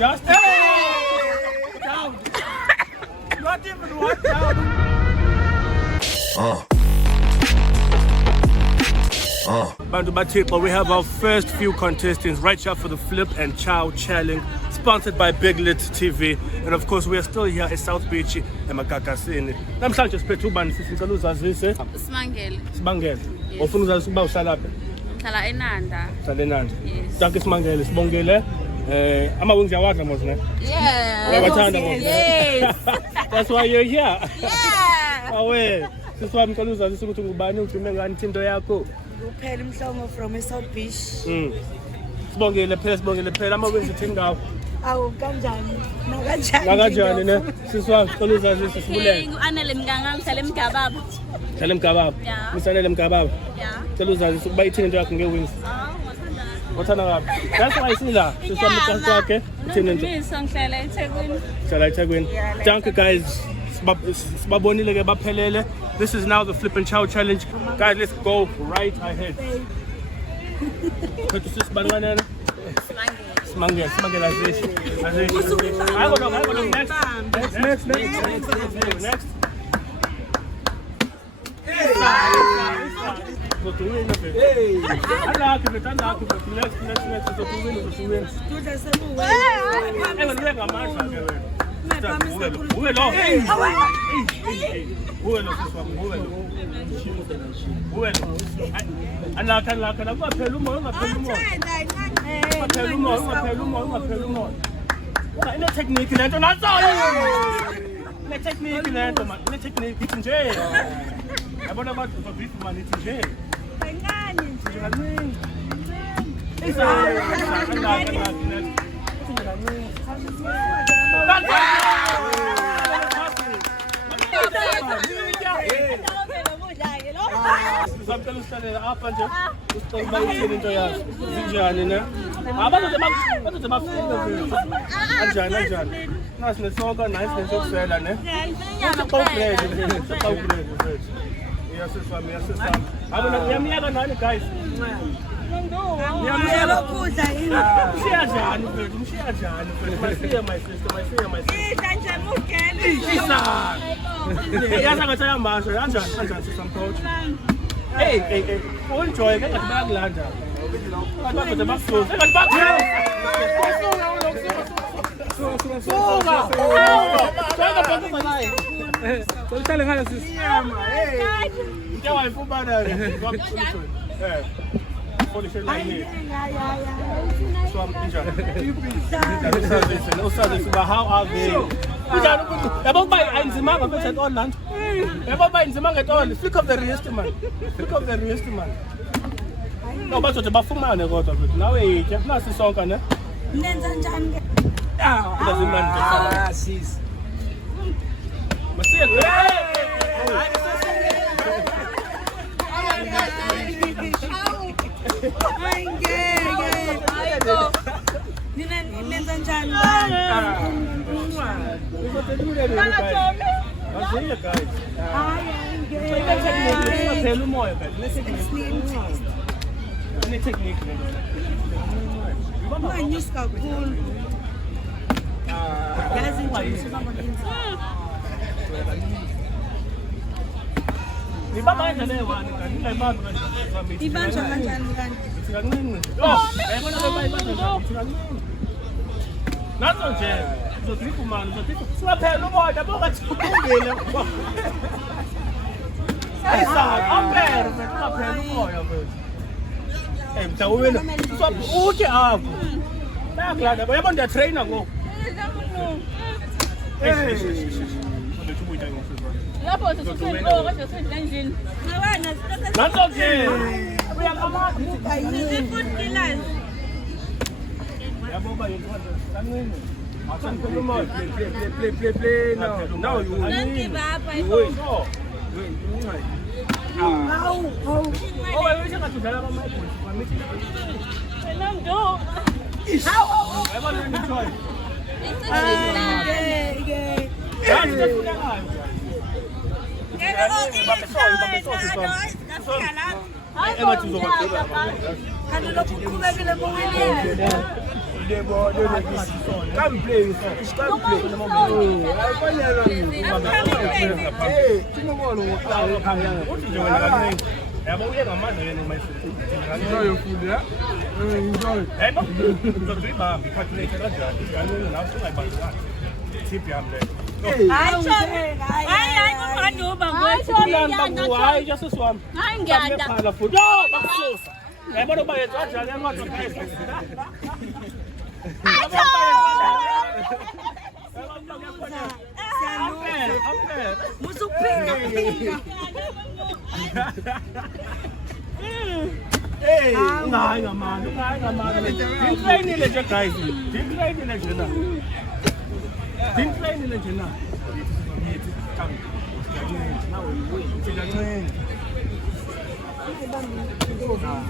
Just down. Not even one down. Bantu Bathixo, we have our first few contestants right here for the Flip and Chow Challenge, sponsored by Big Lit TV. And of course, we are still here at South Beach, eMagagasini. Namhlanje siphethe ubani sisi ngicela uzazise. Simangele. Simangele. Ufuna uzazisa uba uhlala lapha? Ngihlala eNanda. Uhlala eNanda. Yes. Danke Simangele, sibongile. Ama-wings uyawadla mos ne? Yeah. Uyawathanda mos? Yes. That's why you're here. Yeah. Awe, sisi wami ngicela uzazise ukuthi ngubani udume ngani into yakho. Uphela Mhlongo from South Beach. Sibongile phela ama-wings uthini ngawo. Awu kanjani? Nakanjani ne? Sisi wami ngicela uzazise sibulele. Anele Mganga ngihlala eMgababa. Dlala eMgababa. Yeah. Misanele eMgababa. Yeah. Ngicela uzazise ukuba ithini into yakho nge-wings. Wathanda kabi. That's why sila. Sisi wami ucansi wakhe. Ithini into? Ngihlala eThekwini. Shala eThekwini. Thank you guys. Sibabonile ke baphelele. This is now the Flip and Chow Challenge. Guys, let's go right ahead. Phethu sisibanqanana. Simangele azishi. I go next. So to win okay. Hey. Next. So to win. Hey, enjoy it. How are they? Flick of the wrist, man. No, but the bafumane got of it. Now, that's the song, ne? Doesn't matter. Sis. Play. No, you win. Don't give up. You win. engathi uzobagcina kanti lokhu uqhubekile mowinile. come play yabo uye ngamandla yena enjoy food yeah enjoy yebo uzodriba calculate kanjani kanjani nawe ungayibalanga tip yami le Hayi kunganuba ngothi hayi just swami hayi ngiyanda ngiyakhala futhi yo bakususa yabo loba yenza kanjani yancwadi phezulu Musupinga. Hey, ungayi ngamandla. Dintrainile nje guys. Dintrainile nje na. Dintrainile nje na.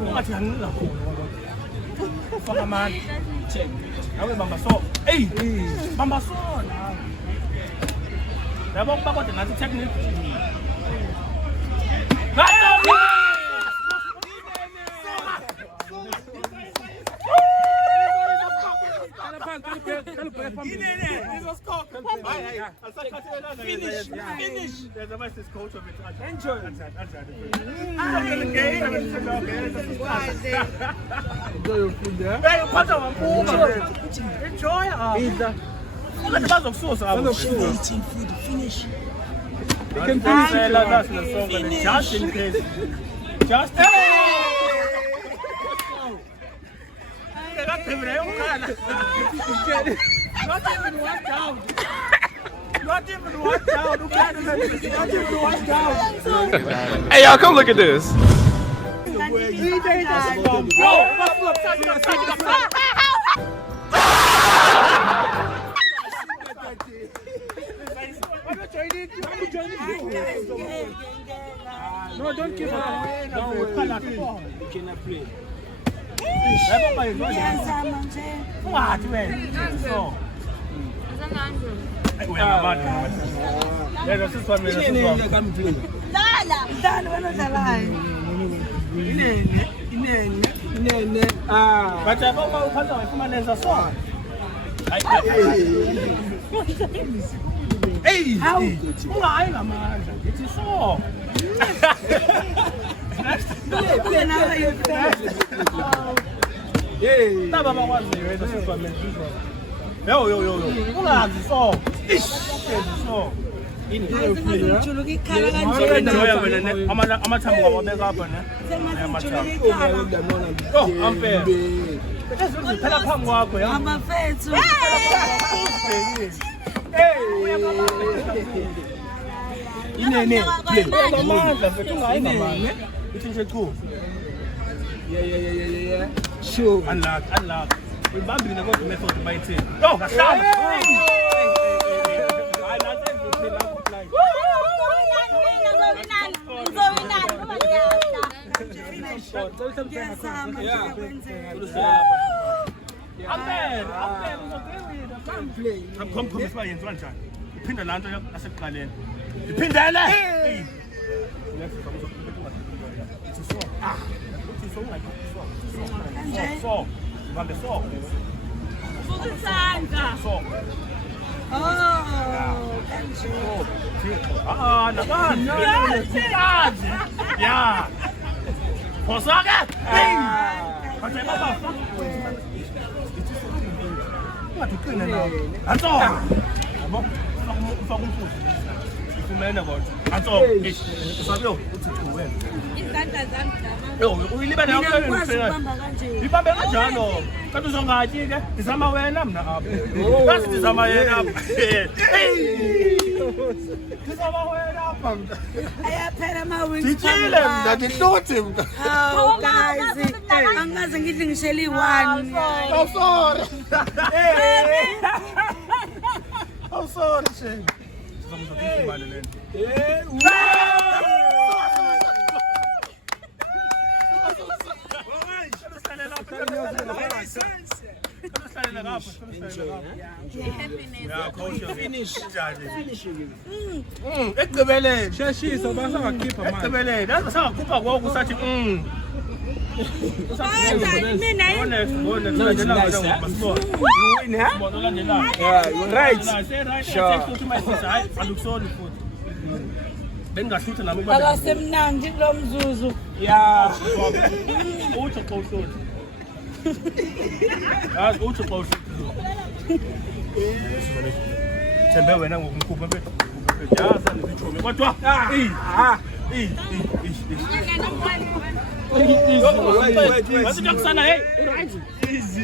Ungathi angila khona. Ufaka amandla. Check. Nawe bamba so. Hey, bamba so la. Yabo kubakodwa nathi technique. Finish. There's a master's coach of it. Enjoy. Enjoy your food there. Hey, uphatha wambuka. Enjoy. Ungathi bazokususa Eating food, finish. You can finish that's the song and just in case. Just in case. Not even one down. Not even one down. Not even one down. Hey, y'all, come look at this. No, don't give up. No, we cannot play. What, man? So. We are mad. This is one minute. Dala wena dalayo. Inene. But I don't know how to manage a song. Hey, how? Ungayi ngamandla. It is so. Hey, naba bakwazi wena siswameni. Yo. Ungazi so. So. Ngijuluka ikhala kanje. Amathambo wabeka apha ne. Ngijuluka ikhala. Oh, unfair. Phela phambi kwakho ya. Abafethu. Inene. Ngamandla mfethu ungayi ngamandla. Ithi nje chu. Yeah. Sure. Unlock. Uyibambile kodwa method bayithini. Yo, kahlala. Kompromise bayenza kanjani? Iphinda lanto yasekuqaleni. Iphindele. So. Bambe so. Ukusanga. So. Kanje. Nakanje. Yeah. Phosaka. Kahle baba. Ungaduqina nawe. Anto. Yabo. Ufaka umfuzi. Ifumene kodwa. Anto. Usabiyo uthi wena. Izandla zami dama. Yo, uyilibe nayo Ngikwazi ukubamba kanje. ibambe kanjalo. Kanti uzongathi ke? Ndizama wena mina apha. Basi ndizama yena apha. Ndizama wena apha. Ayaphela ama-wings. Ngitshile mna ngihlothi mna. Hawu guys. Angaze ngithi ngishela i-1. I'm sorry. I'm sorry, Shane. Sizomzotha imali lento. Ekugqibeleni sheshisa basangakhipha manje. Ekugqibeleni basangakhipha ngoku sathi akasemnandi lo mzuzu ya uthi xa uhloli yazi uthi xa uhloli thembe wena ngokumkhupha mfethu yazi andizitshomi kodwa Sana, hey, easy.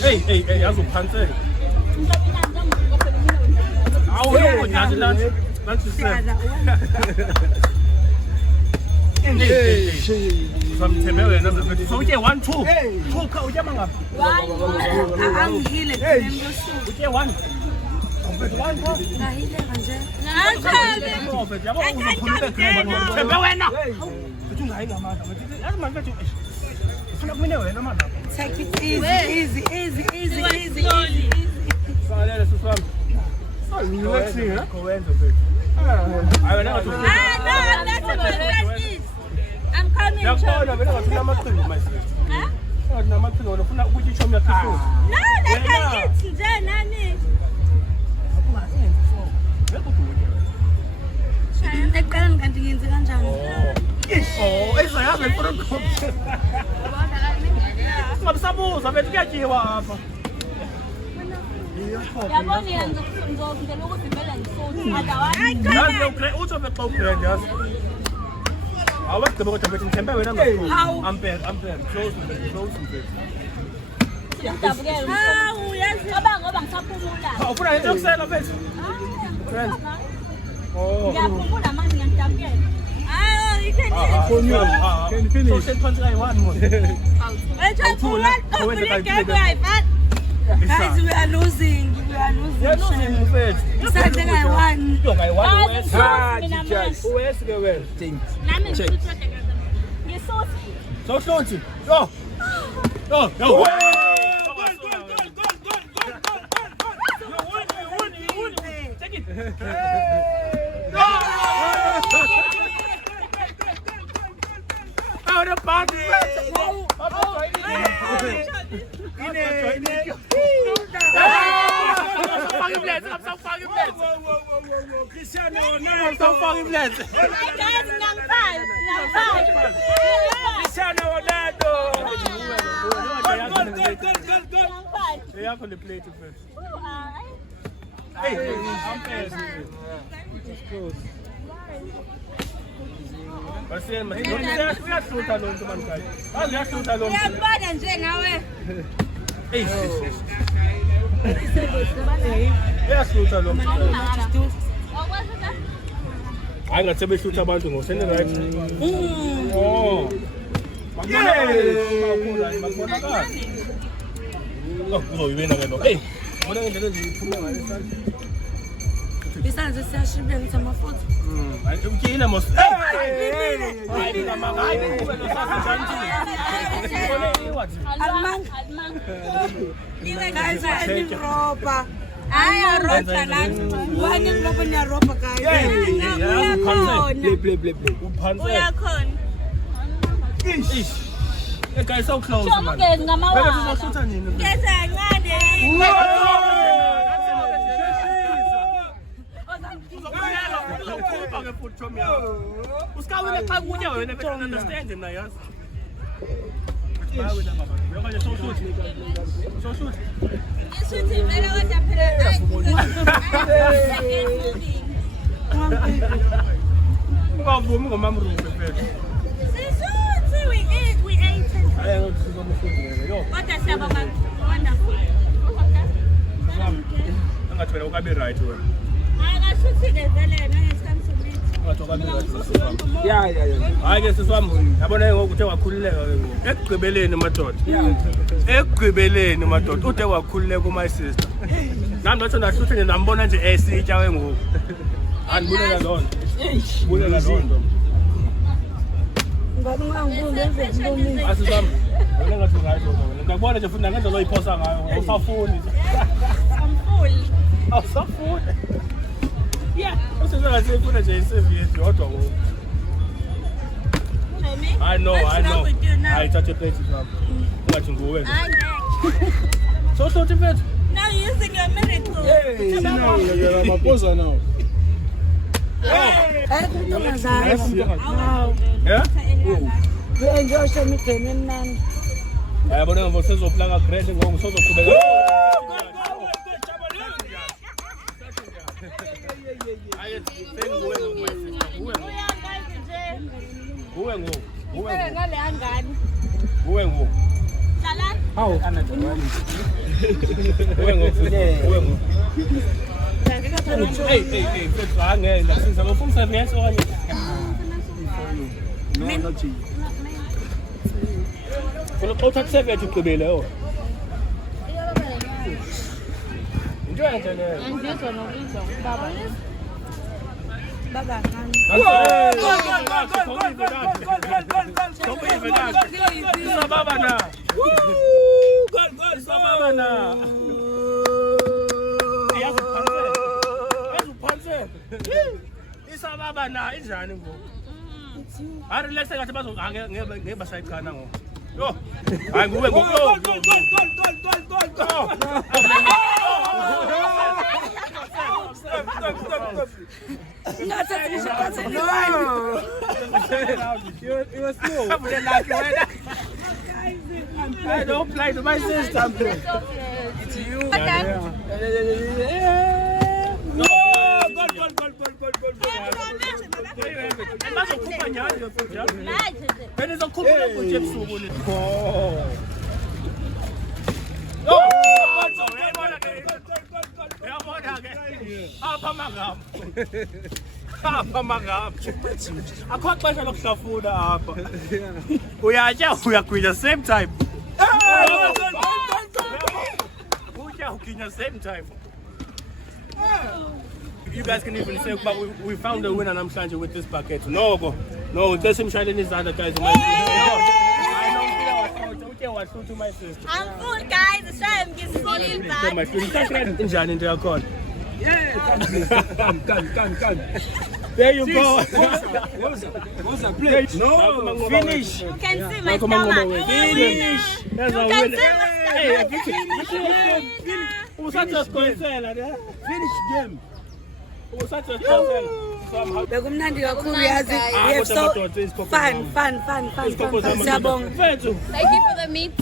Hey, azophantsela. Awu nyazi lanthi. Lanthi sisa. Samthembe wena mfethu. So uthe 1 2. 2 kha uthe mangaphi? 1 angihile nemlosuku Uthe 1. Mfethu 1 2. ngahile kanje Mfethu yabo uzokhuluma ekhaya. Thembe wena. Uthi ungayi ngamandla. Yazi mfethu. Ufuna kumine wena manje. take it easy Salele sisami. Relaxing, huh? Kowenza mfethu. Hayi wena ngathi. No, I'm not supposed to. I'm coming. Yakubona wena ngathi unamaqhinga my sister. Ngathi unamaqhinga wena ufuna ukuthi ichomi yakho ihluphe. No, they can eat nje nani. eqaleni kanti ngenze kanjani ezayazi ngifuna ukukhomba. Singabisabuza bethu kuyatyiwa apha. Yabona yenza ngizongena ukuthi vele ngisothi otherwise. Yazi uthi xa ugrand yazi. Awagqibe kodwa bethu ngithembe wena ngakhona. Ampere, close mfethu. Ngiyadabukela. Hawu yazi ngoba ngisaphumula. Ufuna into yokusela mfethu? Ngiyaphumula manje ngiyadabukela. Hayi, you can finish. So send phansi kayi-1 more. guys we are losing You're losing mfethu. isande kayi-1 Uwesi-ke wena. Nami ngisuthi ngisuthi. Sawuhlonzi. Yo. Take it. Out of bounds. Uyabona nje nawe. Uyasutha lo mfana. Hayi ngathi behlutha abantu ngosene right. Oh. Bakubona kahle. Uzoyibena ke lo. Hey, bona ngendlela eziphuma ngayo esandla. isandla siyashibela ngithi amafutha Hayi umkile mos. Hayi mama, hayi ube lo sasa guys I ropa aya ropa lani wani ropa ni ropa guys Play. Uyakhona. Hey guys, so close, Show man. ungezi ngamawala. Bheka sizosutha nini? Ngeze kancane. Uzokhupha ngefuthi Tommy yakho. Usikawile xa kunye wena bese understand na yazi. Bawe na baba. Yonke nje sowushuthi. Sowushuthi. Isuthi vele kodwa phela Ungavumi ngomamrume phela. Sisuthi we ate. Hayi ngokuthi sizomshuthi wena. Yo. Kodwa siyabonga wonderful. Angathi wena ukabe right wena. Hayi kashuthi-ke vele nangesikhathi sokuthi. Angathi ukabe right sisifama. Hayi ke siswami yabona ngoku uthe wakhululeka ke ngoku ekugqibeleni madoda ekugqibeleni madoda ude wakhululeka my sister nami ngathi ndahluthe nje nambona nje esitsha ke ngoku andibulela lonto bulela lonto Ngabe ngangibunge nje asiswami wena ngathi right wena ngakubona nje futhi ngendlela oyiphosa ngayo awusafuni awusafuni yeah usengathi ufuna nje isave yethu kodwa ngoku I know. I touch your plate now. What you go away? So different. Now you're using your miracle. Hey, I'm a poser now. Yeah? Enjoy some eating man. I want to say so plan a great and go so Baba, Isababa na injani ngoku? Hayi relax ngathi bazo ngeke basayikhana ngoku. Yo. Hayi nguwe ngoku. It was slow. I don't play to my sister. It's you. Akho xesha lokuhlafuna apha. Uyatya uyagwinya same time. Utya uginya same time. You guys can even say, but we found a winner namhlanje with this bucket. No, there's him shining his other guys. I don't to my sister. I'm full, guys. The show I'm getting fully back. My friend, Injani into your call. Can. There you go. What's the plate? No, finish. You can see my stomach. Finish. That's You a can winner. see my stomach. Who's such a scorecella? Finish game. Who's such a scorecella? Bekumnandi kakhulu yazi. We have so fun. Siyabonga. Thank Thank you for the meat.